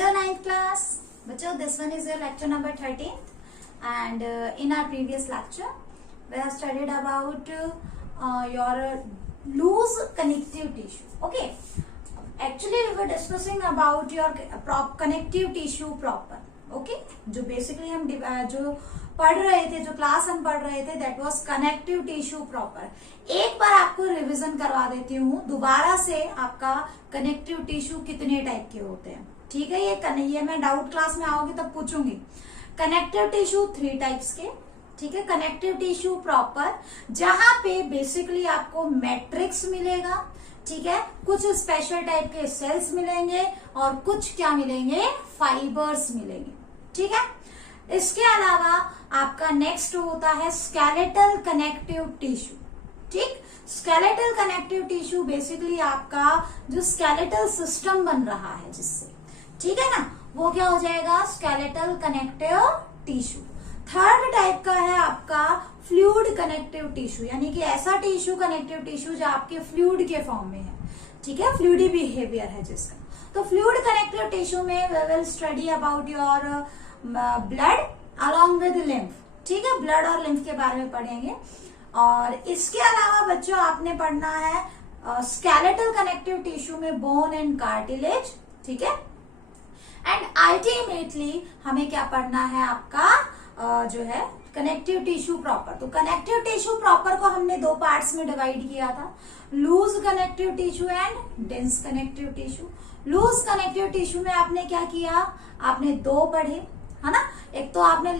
Hello ninth class. Bachcho, this one is your lecture number 13th and in our previous lecture we have studied about your loose connective tissue. Okay. Actually we were discussing about your connective tissue proper. Okay. जो basically हम जो पढ़ रहे थे, जो class हम पढ़ रहे थे, that was connective tissue proper. एक बार आपको रिवीजन करवा देती हूँ दोबारा से आपका कनेक्टिव टिश्यू कितने टाइप के होते हैं. ठीक है, ये मैं डाउट क्लास में आओगी तब पूछूंगी. कनेक्टिव टिश्यू 3 टाइप्स के. ठीक है, कनेक्टिव टिश्यू प्रॉपर जहां पे बेसिकली आपको मैट्रिक्स मिलेगा. ठीक है, कुछ स्पेशल टाइप के सेल्स मिलेंगे और कुछ क्या मिलेंगे, फाइबर्स मिलेंगे. ठीक है, इसके अलावा आपका नेक्स्ट होता है स्केलेटल कनेक्टिव टिश्यू. ठीक, स्केलेटल कनेक्टिव टिश्यू बेसिकली आपका जो स्केलेटल सिस्टम बन रहा है जिससे, ठीक है ना, वो क्या हो जाएगा, skeletal connective tissue. Third type का है आपका फ्लूइड कनेक्टिव टिश्यू, यानी कि ऐसा टिश्यू कनेक्टिव टिश्यू जो आपके फ्लूइड के फॉर्म में है. ठीक है, फ्लूइडी बिहेवियर है जिसका. तो फ्लूइड कनेक्टिव टिश्यू में we will study about your blood along with lymph. ठीक है, ब्लड और लिम्फ के बारे में पढ़ेंगे. और इसके अलावा बच्चों आपने पढ़ना है स्केलेटल कनेक्टिव टिश्यू में बोन एंड कार्टिलेज. ठीक है, एंड अल्टीमेटली हमें क्या पढ़ना है आपका जो है कनेक्टिव टिश्यू प्रॉपर. तो कनेक्टिव टिश्यू प्रॉपर को हमने 2 पार्ट्स में डिवाइड किया था, loose connective tissue and dense connective tissue. Loose connective tissue में आपने क्या किया, आपने 2 पढ़े, है ना. एक तो आपने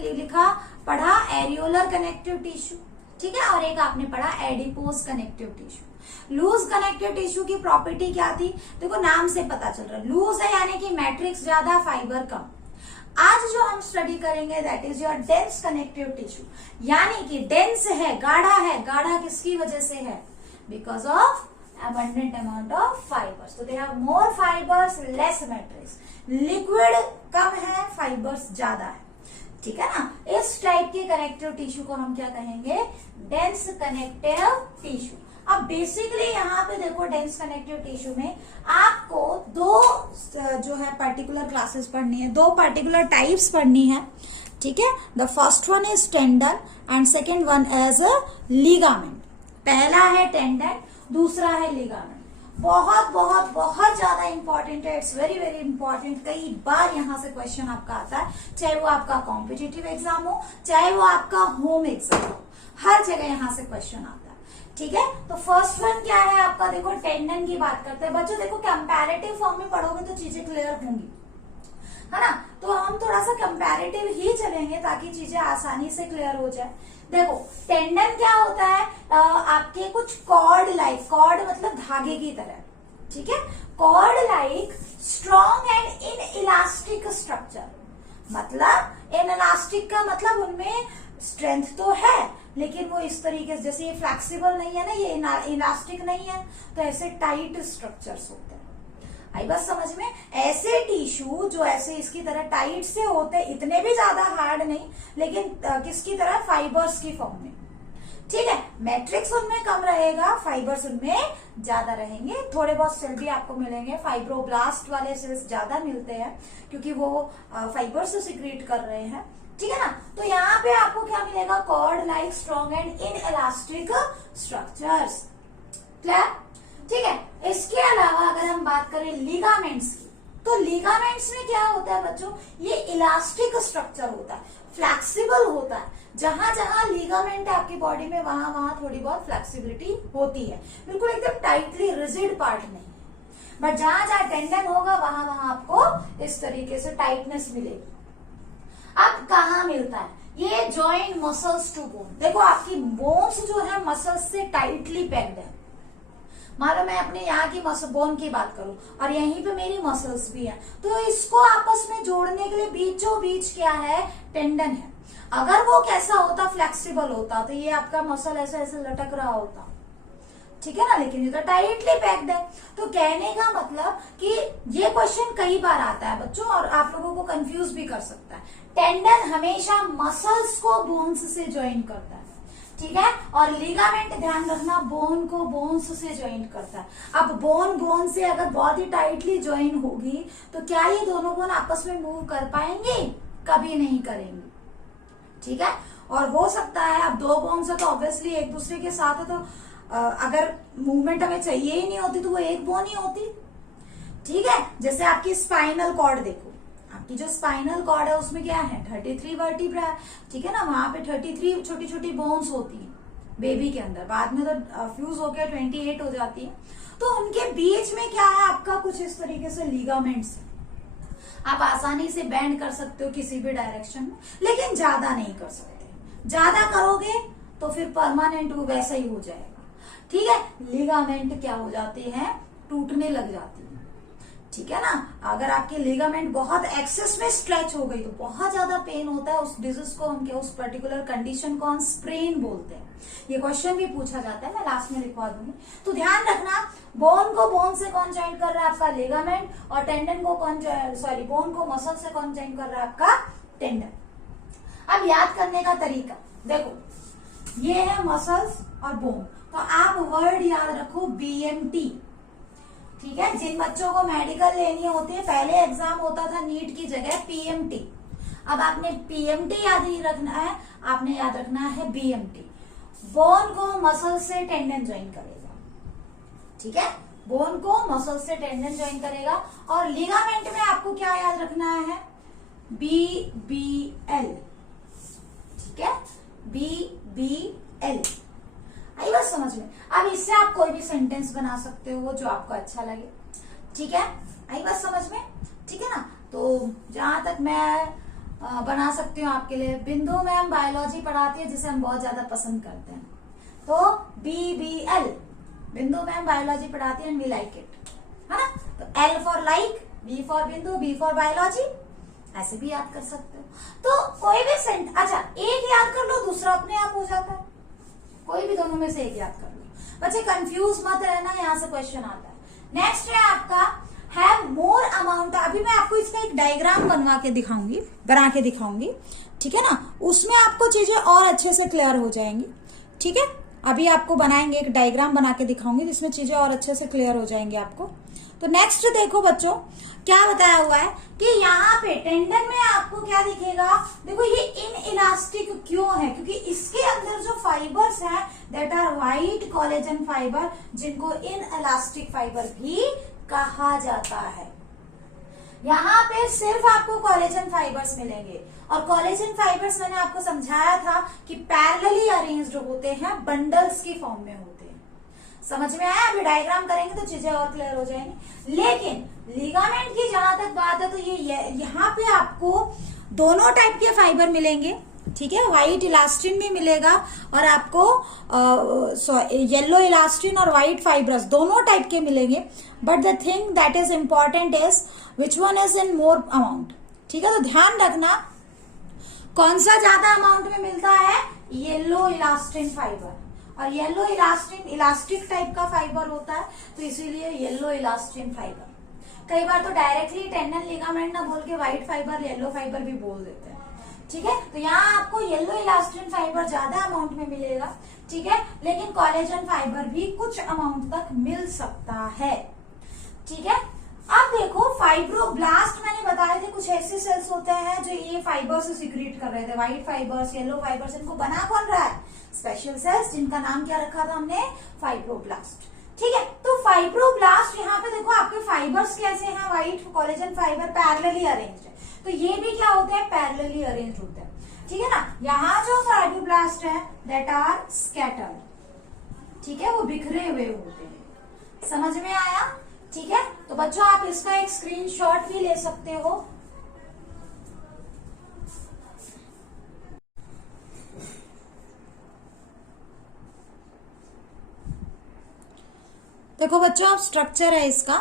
पढ़ा एरियोलर कनेक्टिव टिश्यू. ठीक है, और एक आपने पढ़ा adipose connective tissue. Loose connective tissue की प्रॉपर्टी क्या थी, देखो नाम से पता चल रहा है, लूज है यानी कि मैट्रिक्स ज्यादा फाइबर कम. आज जो हम स्टडी करेंगे that is your dense connective tissue, यानी कि डेंस है, गाढ़ा है. गाढ़ा किसकी वजह से है, because of abundant amount of fibers. So they have more fibers, less matrix. Liquid कम है, फाइबर्स ज्यादा है. ठीक है ना, इस टाइप के कनेक्टिव टिश्यू को हम क्या कहेंगे, डेंस कनेक्टिव टिश्यू. अब बेसिकली यहाँ पे देखो डेंस कनेक्टिव टिश्यू में आपको 2 जो है पर्टिकुलर क्लासेस पढ़नी है, 2 पर्टिकुलर टाइप्स पढ़नी है. ठीक है, the first one is tendon and second one as a ligament. पहला है टेंडन, दूसरा है लिगामेंट. बहुत बहुत बहुत ज्यादा इंपॉर्टेंट है, इट्स वेरी वेरी इंपॉर्टेंट. कई बार यहाँ से क्वेश्चन आपका आता है, चाहे वो आपका कॉम्पिटिटिव एग्जाम हो, चाहे वो आपका होम एग्जाम हो, हर जगह यहाँ से क्वेश्चन आता है. ठीक है, तो फर्स्ट वन क्या है आपका, देखो टेंडन की बात करते हैं बच्चों. देखो कंपैरेटिव फॉर्म में पढ़ोगे तो चीजें क्लियर होंगी, है ना. तो हम थोड़ा सा कंपैरेटिव ही चलेंगे ताकि चीजें आसानी से क्लियर हो जाए. देखो टेंडन क्या होता है, आपके कुछ कॉर्ड लाइक, कॉर्ड मतलब धागे की तरह. ठीक है, cord like strong and inelastic structure. मतलब इन इलास्टिक का मतलब उनमें स्ट्रेंथ तो है लेकिन वो इस तरीके से, जैसे ये फ्लेक्सिबल नहीं है ना, ये इलास्टिक नहीं है, तो ऐसे टाइट स्ट्रक्चर्स होते हैं. आई बात समझ में. ऐसे टिश्यू जो ऐसे इसकी तरह टाइट से होते हैं, इतने भी ज्यादा हार्ड नहीं, लेकिन किसकी तरह, फाइबर्स की फॉर्म में. ठीक है, मैट्रिक्स उनमें कम रहेगा, फाइबर्स उनमें ज्यादा रहेंगे. थोड़े बहुत सेल भी आपको मिलेंगे, फाइब्रोब्लास्ट वाले सेल्स ज्यादा मिलते हैं क्योंकि वो फाइबर्स से सिक्रीट कर रहे हैं. ठीक है ना, तो यहाँ पे आपको क्या मिलेगा, cord like strong and inelastic structures. Clear. ठीक है, इसके अलावा अगर हम बात करें लिगामेंट्स की, तो लिगामेंट्स में क्या होता है बच्चों, ये इलास्टिक स्ट्रक्चर होता है, फ्लेक्सिबल होता है. जहां जहां लिगामेंट है आपकी बॉडी में वहां वहां थोड़ी बहुत फ्लेक्सिबिलिटी होती है, बिल्कुल एकदम टाइटली रिजिड पार्ट नहीं. बट जहां जहां टेंडन होगा वहां वहां आपको इस तरीके से टाइटनेस मिलेगी. अब कहाँ मिलता है, ये जॉइंट मसल्स टू बोन. देखो आपकी बोन्स जो है मसल्स से टाइटली पैक्ड है. मानो मैं अपने यहाँ की बोन की बात करूं और यहीं पे मेरी मसल्स भी है, तो इसको आपस में जोड़ने के लिए बीचों बीच क्या है, टेंडन है. अगर वो कैसा होता, फ्लेक्सिबल होता, तो ये आपका मसल ऐसे ऐसे लटक रहा होता. ठीक है ना, लेकिन ये तो टाइटली पैक्ड है. तो कहने का मतलब कि ये क्वेश्चन कई बार आता है बच्चों और आप लोगों को कंफ्यूज भी कर सकता है. टेंडन हमेशा मसल्स को बोन्स से ज्वाइन करता है. ठीक है। और लिगामेंट ध्यान रखना बोन को बोन्स से ज्वाइंट करता है। अब बोन से अगर बहुत ही टाइटली ज्वाइन होगी तो क्या ये दोनों बोन आपस में मूव कर पाएंगे? कभी नहीं करेंगे, ठीक है। और हो सकता है अब दो बोन्स है तो ऑब्वियसली एक दूसरे के साथ है, तो अगर मूवमेंट हमें चाहिए ही नहीं होती तो वो एक बोन ही होती, ठीक है। जैसे आपकी स्पाइनल कॉर्ड देखो, आपकी जो स्पाइनल कॉर्ड है उसमें क्या है 33 वर्टिब्रा है, ठीक है ना। वहां पे 33 छोटी छोटी बोन्स होती है बेबी के अंदर, बाद में तो फ्यूज होकर 28 हो जाती है। तो उनके बीच में क्या है आपका कुछ इस तरीके से लिगामेंट्स है। आप आसानी से बेंड कर सकते हो किसी भी डायरेक्शन में, लेकिन ज्यादा नहीं कर सकते। ज्यादा करोगे तो फिर परमानेंट वो वैसा ही हो जाएगा, ठीक है। लिगामेंट क्या हो जाते हैं? टूटने लग जाती है, ठीक है ना। अगर आपकी लिगामेंट बहुत एक्सेस में स्ट्रेच हो गई तो बहुत ज्यादा पेन होता है। उस डिजीज को हम क्या, उस पर्टिकुलर कंडीशन को हम स्प्रेन बोलते हैं। ये क्वेश्चन भी पूछा जाता है, मैं लास्ट में लिखवा दूंगी। तो ध्यान रखना, बोन को बोन से कौन ज्वाइंट कर रहा है? आपका लिगामेंट। और टेंडन को कौन, सॉरी बोन को मसल से कौन ज्वाइंट कर रहा है? आपका टेंडन। अब याद करने का तरीका देखो, ये है मसल्स और बोन, तो आप वर्ड याद रखो BMT, ठीक है। जिन बच्चों को मेडिकल लेनी होती है, पहले एग्जाम होता था नीट की जगह PMT, अब आपने PMT याद ही रखना है, आपने याद रखना है BMT। बोन को मसल से टेंडन ज्वाइन करेगा, ठीक है। बोन को मसल से टेंडन ज्वाइन करेगा। और लिगामेंट में आपको क्या याद रखना है? BBL, ठीक है, BBL। आई बात समझ में? अब इससे आप कोई भी सेंटेंस बना सकते हो जो आपको अच्छा लगे, ठीक है। आई बात समझ में? ठीक है ना। तो जहां तक मैं बना सकती हूँ आपके लिए, बिंदु मैम बायोलॉजी पढ़ाती है जिसे हम बहुत ज्यादा पसंद करते हैं, तो BBL, बिंदु मैम बायोलॉजी पढ़ाती है एंड वी लाइक इट, है ना। तो L for like, B for बिंदु, B फॉर बायोलॉजी, ऐसे भी याद कर सकते हो। तो कोई भी सेंट, अच्छा एक याद कर लो, दूसरा अपने आप हो जाता है। कोई भी दोनों में से एक याद कर लो। बच्चे कंफ्यूज मत रहना, यहाँ से क्वेश्चन आता है। नेक्स्ट है आपका हैव मोर अमाउंट। अभी मैं आपको इसका एक डायग्राम बना के दिखाऊंगी, ठीक है ना। उसमें आपको चीजें और अच्छे से क्लियर हो जाएंगी, ठीक है। अभी आपको बनाएंगे, एक डायग्राम बना के दिखाऊंगी जिसमें चीजें और अच्छे से क्लियर हो जाएंगी आपको। तो नेक्स्ट देखो बच्चों, क्या बताया हुआ है कि यहाँ पे टेंडन में आपको क्या दिखेगा? देखो ये इनइलास्टिक क्यों है? क्योंकि इसके अंदर जो फाइबर्स हैं that are white collagen fibre, जिनको इनइलास्टिक फाइबर भी कहा जाता है। यहाँ पे सिर्फ आपको कोलेजन फाइबर्स मिलेंगे, और कोलेजन फाइबर्स मैंने आपको समझाया था कि पैरेलली अरेंज्ड होते हैं, बंडल्स की फॉर्म में होते हैं। समझ में आया? अभी डायग्राम करेंगे तो चीजें और क्लियर हो जाएंगी। लेकिन लिगामेंट की जहां तक बात है तो ये यहाँ पे आपको दोनों टाइप के फाइबर मिलेंगे, ठीक है। व्हाइट इलास्टिन भी मिलेगा और आपको येलो इलास्टिन और व्हाइट फाइबर्स दोनों टाइप के मिलेंगे। But the thing that is important is which one is in more amount, ठीक है। तो ध्यान रखना कौन सा ज्यादा अमाउंट में मिलता है? येलो इलास्टिन फाइबर, और येलो इलास्टिन इलास्टिक टाइप का फाइबर होता है, तो इसीलिए येलो इलास्टिन फाइबर। कई बार तो डायरेक्टली टेंडन लिगामेंट ना बोल के व्हाइट फाइबर येलो फाइबर भी बोल देते हैं, ठीक है। तो यहाँ आपको येलो इलास्टिन फाइबर ज्यादा अमाउंट में मिलेगा, ठीक है। लेकिन कोलेजन फाइबर भी कुछ अमाउंट तक मिल सकता है, ठीक है। अब देखो फाइब्रोब्लास्ट मैंने बताए थे, कुछ ऐसे सेल्स होते हैं जो ये फाइबर से सिक्रीट कर रहे थे, व्हाइट फाइबर्स, येलो फाइबर्स, इनको बना कौन रहा है? स्पेशल सेल्स, जिनका नाम क्या रखा था हमने? फाइब्रोब्लास्ट, ठीक है। तो फाइब्रोब्लास्ट यहाँ पे देखो आपके फाइबर्स कैसे हैं? White collagen fibre parallelly arranged है, तो ये भी क्या होते हैं? पैरेलली अरेंज होते हैं, ठीक है ना। यहाँ जो फाइब्रोब्लास्ट है दैट आर स्कैटर्ड, ठीक है, वो बिखरे हुए होते हैं। समझ में आया? ठीक है। तो बच्चों आप इसका एक स्क्रीनशॉट भी ले सकते हो। देखो बच्चों आप स्ट्रक्चर है इसका,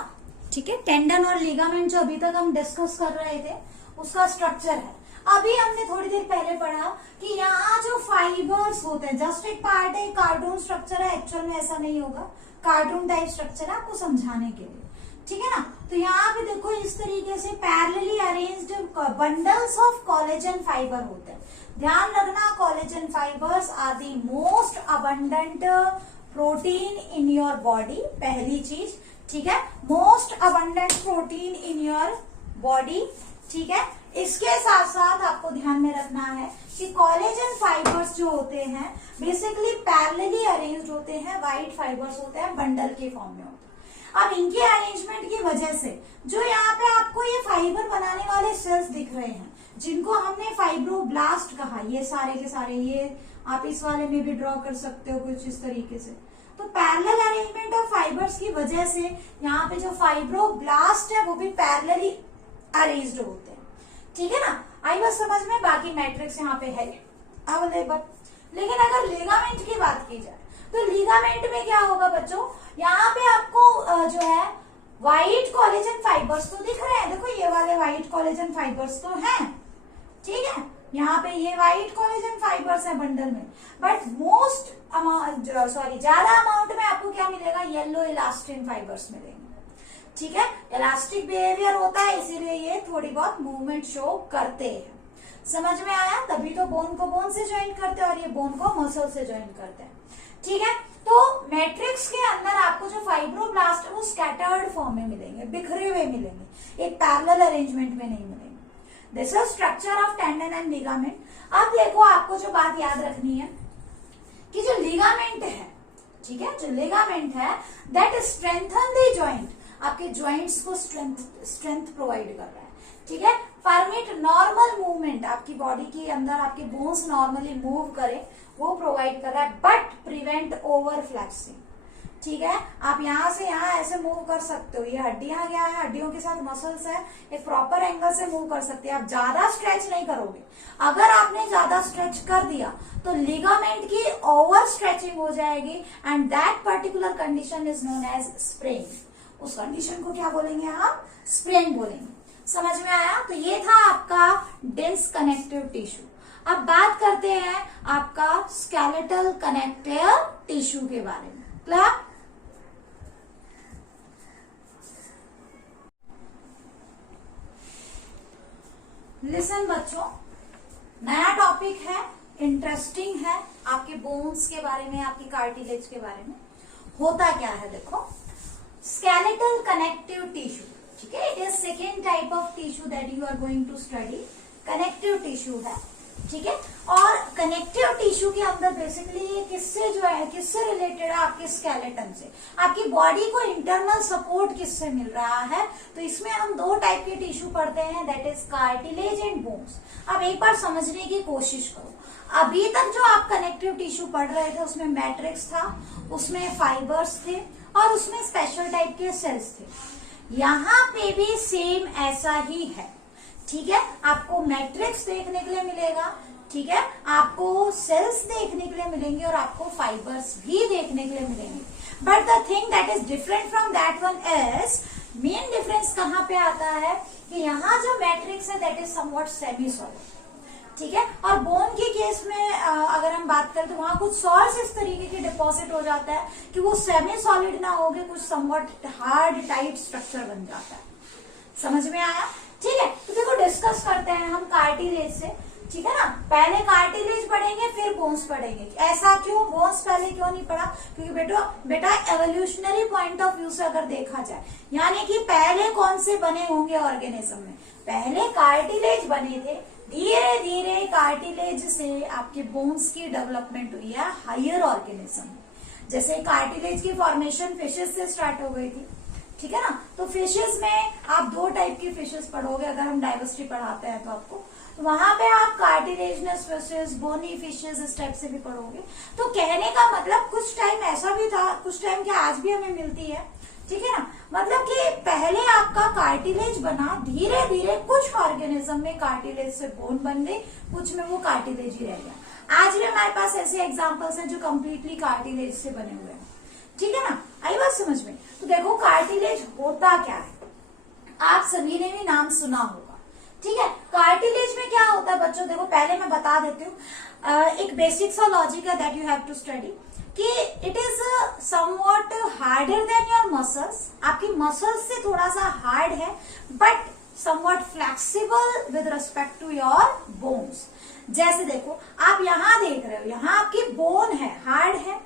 ठीक है। टेंडन और लिगामेंट जो अभी तक हम डिस्कस कर रहे थे उसका स्ट्रक्चर है। अभी हमने थोड़ी देर पहले पढ़ा कि यहाँ जो फाइबर्स होते हैं जस्ट एक पार्ट है, कार्टून स्ट्रक्चर है, एक्चुअल में ऐसा नहीं होगा, कार्टून टाइप स्ट्रक्चर है आपको समझाने के लिए, ठीक है ना। तो यहाँ पे देखो इस तरीके से parallelly arranged bundles of collagen fibre होते हैं। ध्यान रखना, collagen fibres are the most abundant protein in your body, पहली चीज, ठीक है, most abundant protein in your body, ठीक है। इसके साथ साथ आपको ध्यान में रखना है कि कोलेजन फाइबर्स जो होते हैं बेसिकली पैरेलली अरेंज्ड होते हैं, वाइट फाइबर्स होते हैं, बंडल के फॉर्म में होते हैं। अब इनके अरेंजमेंट की वजह से जो यहाँ पे आपको ये फाइबर बनाने वाले सेल्स दिख रहे हैं, जिनको हमने फाइब्रोब्लास्ट कहा, ये सारे के सारे, ये आप इस वाले में भी ड्रॉ कर सकते हो कुछ इस तरीके से। तो पैरेलल अरेंजमेंट ऑफ फाइबर्स की वजह से यहाँ पे जो फाइब्रोब्लास्ट है वो भी पैरेलली अरेंज्ड होते हैं, ठीक है ना। आई बात समझ में, बाकी मैट्रिक्स यहाँ पे है अवेलेबल। लेकिन अगर लिगामेंट की बात की जाए तो लिगामेंट में क्या होगा बच्चों, यहाँ पे आपको जो है व्हाइट कोलेजन फाइबर्स तो दिख रहे हैं, देखो ये वाले व्हाइट कोलेजन फाइबर्स तो हैं, ठीक है, यहाँ पे ये व्हाइट कोलेजन फाइबर्स है बंडल में, बट मोस्ट ज्यादा अमाउंट में आपको क्या मिलेगा, येलो इलास्टिन फाइबर्स मिलेंगे, ठीक है। इलास्टिक बिहेवियर होता है, इसीलिए ये थोड़ी बहुत मूवमेंट शो करते हैं। समझ में आया, तभी तो बोन को बोन से ज्वाइन करते हैं और ये बोन को मसल से ज्वाइन करते हैं, ठीक है। तो मैट्रिक्स के अंदर आपको जो फाइब्रोब्लास्ट है वो स्कैटर्ड फॉर्म में मिलेंगे, बिखरे हुए मिलेंगे, एक पैरेलल अरेंजमेंट में नहीं मिलेंगे। This is structure of tendon and ligament. अब देखो आपको जो बात याद रखनी है कि जो लिगामेंट है, ठीक है, जो लिगामेंट है दैट स्ट्रेंथन द जॉइंट, आपके जॉइंट्स को स्ट्रेंथ प्रोवाइड कर रहा है, ठीक है। परमिट नॉर्मल मूवमेंट, आपकी बॉडी के अंदर आपके बोन्स नॉर्मली मूव करें वो प्रोवाइड कर रहा है, बट प्रिवेंट ओवर फ्लेक्सिंग, ठीक है। आप यहाँ से यहाँ ऐसे मूव कर सकते हो, ये हड्डियां क्या है, हड्डियों के साथ मसल्स है, एक प्रॉपर एंगल से मूव कर सकते हैं। आप ज्यादा स्ट्रेच नहीं करोगे, अगर आपने ज्यादा स्ट्रेच कर दिया तो लिगामेंट की ओवर स्ट्रेचिंग हो जाएगी and that particular condition is known as sprain. उस कंडीशन को क्या बोलेंगे हम, स्प्रेन बोलेंगे। समझ में आया। तो ये था आपका डेंस कनेक्टिव टिश्यू। अब बात करते हैं आपका स्केलेटल कनेक्टिव टिश्यू के बारे में। क्लियर। लिसन बच्चों, नया टॉपिक है, इंटरेस्टिंग है, आपके बोन्स के बारे में, आपकी कार्टिलेज के बारे में। होता क्या है देखो, स्केलेटल कनेक्टिव टिश्यू, ठीक है, it is second type of tissue that you are going to study. Connective tissue है, ठीक है। और कनेक्टिव टिश्यू के अंदर बेसिकली ये किससे जो है, किससे रिलेटेड है, आपके स्केलेटन से। आपकी बॉडी को इंटरनल सपोर्ट किससे मिल रहा है, तो इसमें हम दो टाइप के टिश्यू पढ़ते हैं, that is cartilage and bones. अब एक बार समझने की कोशिश करो, अभी तक जो आप कनेक्टिव टिश्यू पढ़ रहे थे उसमें मैट्रिक्स था, उसमें फाइबर्स थे और उसमें स्पेशल टाइप के सेल्स थे। यहाँ पे भी सेम ऐसा ही है, ठीक है। आपको मैट्रिक्स देखने के लिए मिलेगा, ठीक है, आपको सेल्स देखने के लिए मिलेंगे और आपको फाइबर्स भी देखने के लिए मिलेंगे। But the thing that is different from that one is, main difference कहाँ पे आता है कि यहाँ जो मैट्रिक्स है that is somewhat semi solid, ठीक है। और बोन के केस में अगर हम बात करें तो वहां कुछ सॉल्ट्स इस तरीके के डिपॉजिट हो जाता है कि वो सेमी सॉलिड ना होके कुछ समवॉट हार्ड टाइट स्ट्रक्चर बन जाता है। समझ में आया, ठीक है। तो देखो डिस्कस करते हैं हम कार्टिलेज से, ठीक है ना। पहले कार्टिलेज पढ़ेंगे फिर बोन्स पढ़ेंगे। ऐसा क्यों, बोन्स पहले क्यों नहीं पढ़ा, क्योंकि बेटा एवोल्यूशनरी पॉइंट ऑफ व्यू से अगर देखा जाए, यानी कि पहले कौन से बने होंगे ऑर्गेनिज्म में, पहले कार्टिलेज बने थे, धीरे धीरे कार्टिलेज से आपके बोन्स की डेवलपमेंट हुई है हायर ऑर्गेनिज्म। जैसे कार्टिलेज की फॉर्मेशन फिशेस से स्टार्ट हो गई थी, ठीक है ना। तो फिशेस में आप दो टाइप की फिशेस पढ़ोगे, अगर हम डाइवर्सिटी पढ़ाते हैं तो आपको, तो वहां पे आप कार्टिलेजनस फिशेस, बोनी फिशेस इस टाइप से भी पढ़ोगे। तो कहने का मतलब कुछ टाइम ऐसा भी था, कुछ टाइम क्या आज भी हमें मिलती है, ठीक है ना। मतलब कि पहले आपका कार्टिलेज बना, धीरे धीरे कुछ ऑर्गेनिज्म में कार्टिलेज से बोन बन गई, कुछ में वो कार्टिलेज ही रह गया। आज भी हमारे पास ऐसे एग्जांपल्स हैं जो कंप्लीटली कार्टिलेज से बने हुए हैं, ठीक है ना। आई बात समझ में। तो देखो कार्टिलेज होता क्या है, आप सभी ने भी नाम सुना होगा, ठीक है। कार्टिलेज में क्या होता है बच्चों, देखो पहले मैं बता देती हूँ, एक बेसिक सा लॉजिक है that you have to study कि it is somewhat hard harder than your muscles, आपकी मसल्स से थोड़ा सा हार्ड है, but somewhat flexible with respect to your bones. जैसे देखो आप यहाँ देख रहे हो, यहाँ आपकी बोन है, हार्ड है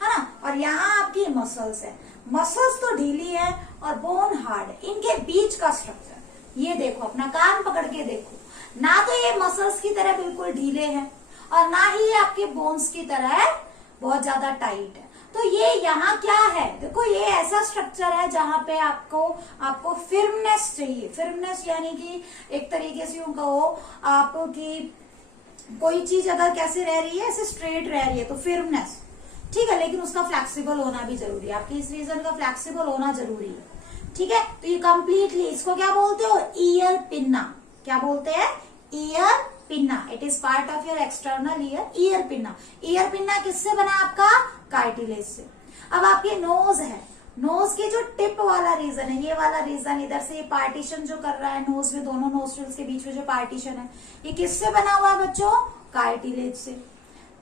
ना, और यहाँ आपकी मसल्स है। मसल्स तो ढीली है और बोन हार्ड है, इनके बीच का स्ट्रक्चर ये देखो, अपना कान पकड़ के देखो, ना तो ये मसल्स की तरह बिल्कुल ढीले हैं और ना ही ये आपके बोन्स की तरह बहुत ज्यादा टाइट है। तो ये यहाँ क्या है, देखो ये ऐसा स्ट्रक्चर है जहां पे आपको फिर्मनेस चाहिए। फिर्मनेस यानी कि एक तरीके से यूं कहो आपकी कोई चीज अगर कैसे रह रही है, ऐसे स्ट्रेट रह रही है तो फिर्मनेस, ठीक है, लेकिन उसका फ्लेक्सिबल होना भी जरूरी है, आपकी इस रीजन का फ्लेक्सिबल होना जरूरी है, ठीक है। तो ये कंप्लीटली, इसको क्या बोलते हो, ईयर पिन्ना, क्या बोलते हैं, ear pinna. It is part of your external ear, ear pinna. Ear pinna किससे बना, आपका कार्टिलेज से। अब आपके नोज है, नोज के जो टिप वाला रीजन है, ये वाला रीजन, इधर से ये पार्टीशन जो कर रहा है नोज में, दोनों नोस्ट्रिल्स के बीच में जो पार्टीशन है, ये किससे बना हुआ है बच्चों, कार्टिलेज से,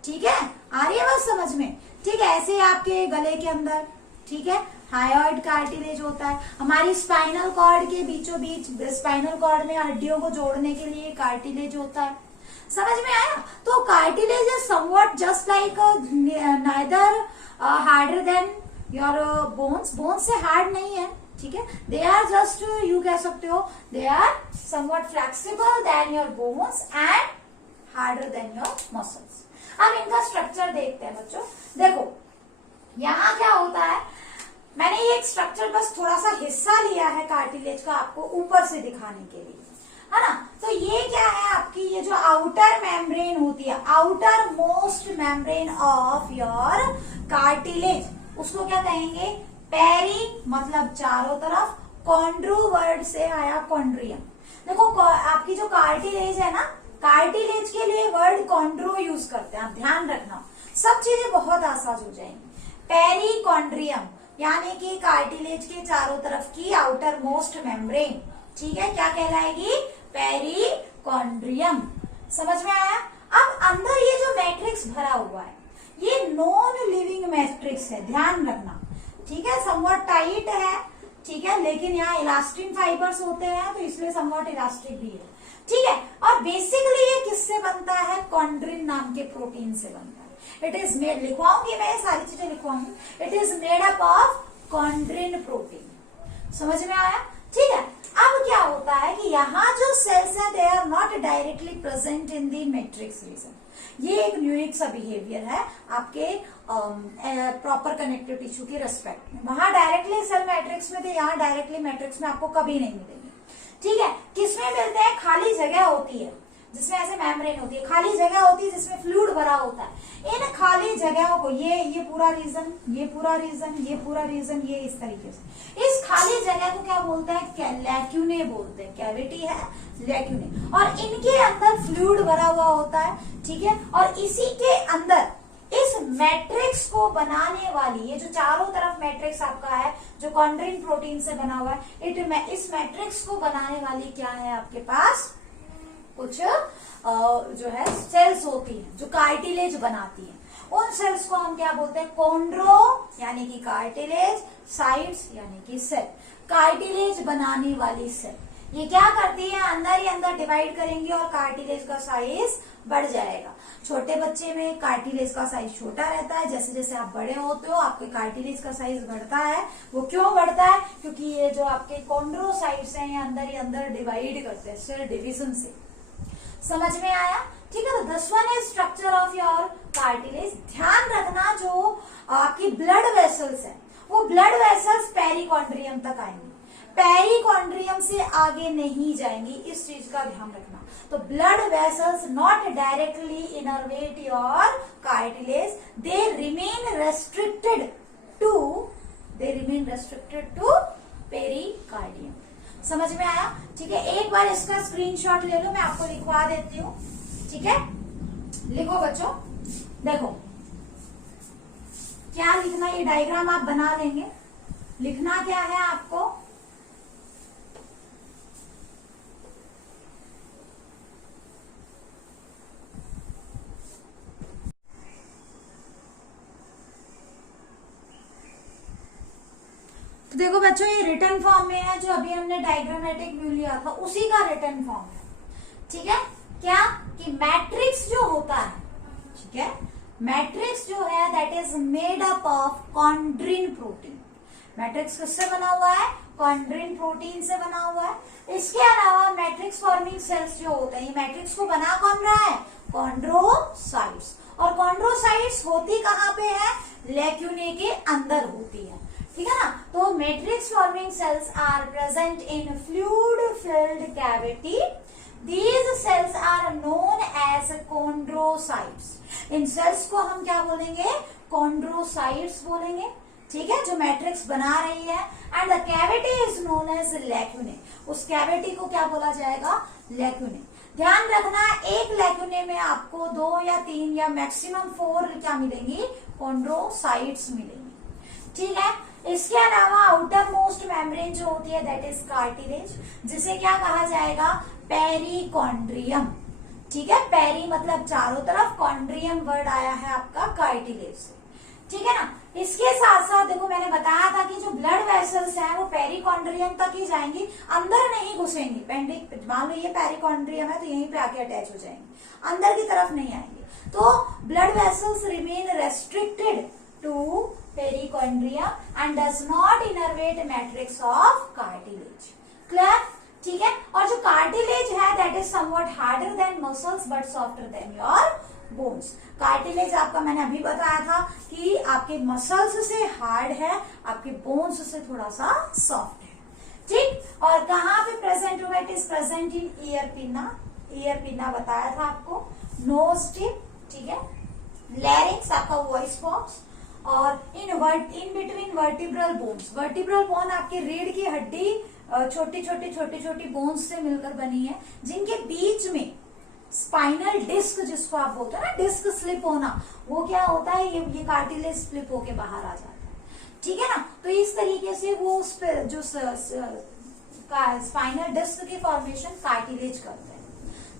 ठीक है। आ रही है बात समझ में, ठीक है। ऐसे आपके गले के अंदर, ठीक है, हायोइड कार्टिलेज होता है। हमारी स्पाइनल कॉर्ड के बीचों बीच, स्पाइनल कॉर्ड में हड्डियों को जोड़ने के लिए कार्टिलेज होता है। समझ में आया। तो cartilage is somewhat just like neither harder than your bones, bones से हार्ड नहीं है, ठीक है। दे आर जस्ट, यू कह सकते हो, they are somewhat flexible than your bones and harder than your muscles. अब इनका स्ट्रक्चर देखते हैं बच्चों। देखो यहाँ क्या होता है, मैंने ये एक स्ट्रक्चर बस थोड़ा सा हिस्सा लिया है कार्टिलेज का आपको ऊपर से दिखाने के लिए, है ना। तो ये क्या है, आपकी ये जो आउटर मेम्ब्रेन होती है, outer most membrane of your cartilage, उसको क्या कहेंगे, पेरी, मतलब चारों तरफ, कॉन्ड्रू वर्ड से आया कॉन्ड्रियम। देखो आपकी जो कार्टिलेज है ना, कार्टिलेज के लिए वर्ड कॉन्ड्रो यूज करते हैं, आप ध्यान रखना, सब चीजें बहुत आसान हो जाएंगी। पेरिकॉन्ड्रियम यानी कि कार्टिलेज के चारों तरफ की आउटर मोस्ट मेम्ब्रेन, ठीक है, क्या कहलाएगी, पेरिकॉन्ड्रियम। समझ में आया। अब अंदर ये जो मैट्रिक्स भरा हुआ है, ये नॉन लिविंग मैट्रिक्स है, ध्यान रखना, ठीक है। समवट टाइट है, ठीक है, लेकिन यहाँ इलास्टिन फाइबर्स होते हैं तो इसलिए समवट इलास्टिक भी है, ठीक है। और बेसिकली ये किससे बनता है, कॉन्ड्रिन नाम के प्रोटीन से बनता है। इट इज मेड, लिखवाऊंगी मैं, सारी चीजें लिखवाऊंगी। It is made up of chondrin protein. समझ में आया, ठीक है। अब क्या होता है कि यहाँ जो सेल्स हैं, they are not directly present in the matrix region. ये एक यूनिक सा बिहेवियर है आपके प्रॉपर कनेक्टिव टिश्यू के रेस्पेक्ट में। वहां डायरेक्टली सेल मैट्रिक्स में थे, यहाँ डायरेक्टली मैट्रिक्स में आपको कभी नहीं मिलेंगे, ठीक है। किसमें मिलते हैं, खाली जगह होती है जिसमें ऐसे मेम्ब्रेन होती है, खाली जगह होती है जिसमें फ्लूइड भरा होता है। इन खाली जगहों को, ये पूरा रीजन, ये पूरा रीजन, ये पूरा रीजन, ये इस तरीके से, इस खाली जगह को क्या बोलते हैं, लैक्यूने बोलते हैं। कैविटी है, लैक्यूने, और इनके अंदर फ्लूइड भरा हुआ होता है, ठीक है। और इसी के अंदर इस मैट्रिक्स को बनाने वाली, ये जो चारों तरफ मैट्रिक्स आपका है जो कॉन्ड्रिन प्रोटीन से बना हुआ है, इस मैट्रिक्स को बनाने वाली क्या है आपके पास, कुछ जो है सेल्स होती हैं जो कार्टिलेज बनाती हैं। उन सेल्स को हम क्या बोलते हैं, कॉन्ड्रो यानी कि कार्टिलेज, साइट्स यानी कि सेल। कार्टिलेज बनाने वाली सेल ये क्या करती है, अंदर ही अंदर डिवाइड करेंगे और कार्टिलेज का साइज बढ़ जाएगा। छोटे बच्चे में कार्टिलेज का साइज छोटा रहता है, जैसे जैसे आप बड़े होते हो आपके कार्टिलेज का साइज बढ़ता है। वो क्यों बढ़ता है, क्योंकि ये जो आपके कॉन्ड्रोसाइट्स हैं ये अंदर ही अंदर डिवाइड करते हैं सेल डिवीजन से। समझ में आया, ठीक है। तो this one is structure of your cartilage. ध्यान रखना जो आपकी ब्लड वेसल्स है, वो ब्लड वेसल्स पेरिकॉन्ड्रियम तक आएंगी, पेरिकॉन्ड्रियम से आगे नहीं जाएंगी, इस चीज का ध्यान रखना। तो blood vessels not directly innervate your cartilage, they remain restricted to pericardium. समझ में आया, ठीक है। एक बार इसका स्क्रीनशॉट ले लो, मैं आपको लिखवा देती हूँ, ठीक है। लिखो बच्चों, देखो क्या लिखना, ये डायग्राम आप बना लेंगे। लिखना क्या है आपको, तो देखो बच्चों ये रिटर्न फॉर्म में है, जो अभी हमने डायग्रामेटिक व्यू लिया था उसी का रिटर्न फॉर्म है। ठीक है, क्या कि मैट्रिक्स जो होता है, ठीक है, मैट्रिक्स जो है that is made up of chondrin protein. Matrix किससे बना हुआ है? कॉन्ड्रिन प्रोटीन से बना हुआ है। इसके अलावा मैट्रिक्स फॉर्मिंग सेल्स जो होते हैं, मैट्रिक्स को बना कौन रहा है? कॉन्ड्रोसाइट्स। और कॉन्ड्रोसाइट्स होती कहाँ पे है? लैक्यूने के अंदर होती है। ठीक है ना। तो matrix forming cells are present in fluid filled cavity. These cells are known as chondrocytes. इन सेल्स को हम क्या बोलेंगे? कॉन्ड्रोसाइट्स बोलेंगे। ठीक है, जो मैट्रिक्स बना रही है। And the cavity is known as lacunae. उस कैविटी को क्या बोला जाएगा? लैक्यूने। ध्यान रखना, एक लैक्यूने में आपको 2 या 3 या मैक्सिमम 4 क्या मिलेंगी? कॉन्ड्रोसाइट्स मिलेंगी। ठीक है, इसके अलावा आउटर मोस्ट मेम्ब्रेन जो होती है दैट इज कार्टिलेज, जिसे क्या कहा जाएगा? पेरिकॉन्ड्रियम। ठीक है, पेरी मतलब चारों तरफ, कॉन्ड्रियम वर्ड आया है आपका कार्टिलेज से। ठीक है ना। इसके साथ साथ देखो मैंने बताया था कि जो ब्लड वेसल्स हैं वो पेरिकॉन्ड्रियम तक ही जाएंगी, अंदर नहीं घुसेंगी। पेंडिक मान लो ये पेरिकॉन्ड्रियम है तो यहीं पे आके अटैच हो जाएंगी, अंदर की तरफ नहीं आएंगे। तो blood vessels remain restricted to perichondrium and does not innervate matrix of cartilage. Clear? ठीक है। और जो कार्टिलेज है that is somewhat harder than muscles but softer than your bones. Cartilage आपका मैंने अभी बताया था कि आपके मसल्स से हार्ड है, आपके बोन्स से थोड़ा सा सॉफ्ट है। ठीक। और कहाँ पे प्रेजेंट होगा? It is present in ear pinna. Ear pinna बताया था आपको। नोज टिप, ठीक है, लैरिंक्स आपका वॉइस बॉक्स, और in between vertebral bones. Vertebral bone आपकी रीढ़ की हड्डी छोटी छोटी बोन्स से मिलकर बनी है, जिनके बीच में स्पाइनल डिस्क जिसको आप बोलते हैं ना, डिस्क स्लिप होना, वो क्या होता है? ये कार्टिलेज स्लिप होके बाहर आ जाता है। ठीक है ना। तो इस तरीके से वो उस पे जो स्पाइनल डिस्क की फॉर्मेशन कार्टिलेज करते हैं।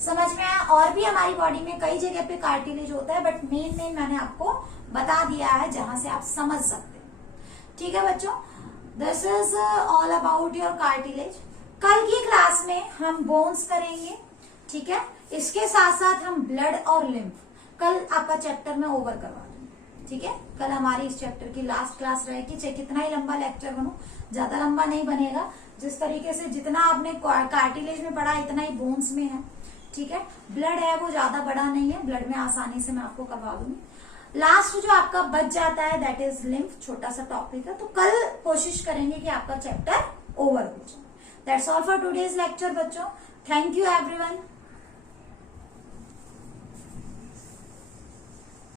समझ में आया? और भी हमारी बॉडी में कई जगह पे कार्टिलेज होता है, बट मेन मैंने आपको बता दिया है जहां से आप समझ सकते हैं। ठीक है बच्चों, this is all about your cartilage. कल की क्लास में हम बोन्स करेंगे। ठीक है, इसके साथ साथ हम ब्लड और लिम्फ कल आपका चैप्टर में ओवर करवा दूंगी। ठीक है, कल हमारी इस चैप्टर की लास्ट क्लास रहेगी। चाहे कितना ही लंबा लेक्चर बनो, ज्यादा लंबा नहीं बनेगा। जिस तरीके से जितना आपने कार्टिलेज में पढ़ा इतना ही बोन्स में है। ठीक है, ब्लड है वो ज्यादा बड़ा नहीं है, ब्लड में आसानी से मैं आपको करवा दूंगी। लास्ट जो आपका बच जाता है दैट इज लिम्फ, छोटा सा टॉपिक है। तो कल कोशिश करेंगे कि आपका चैप्टर ओवर हो जाए। That's all for today's lecture बच्चों। Thank you everyone.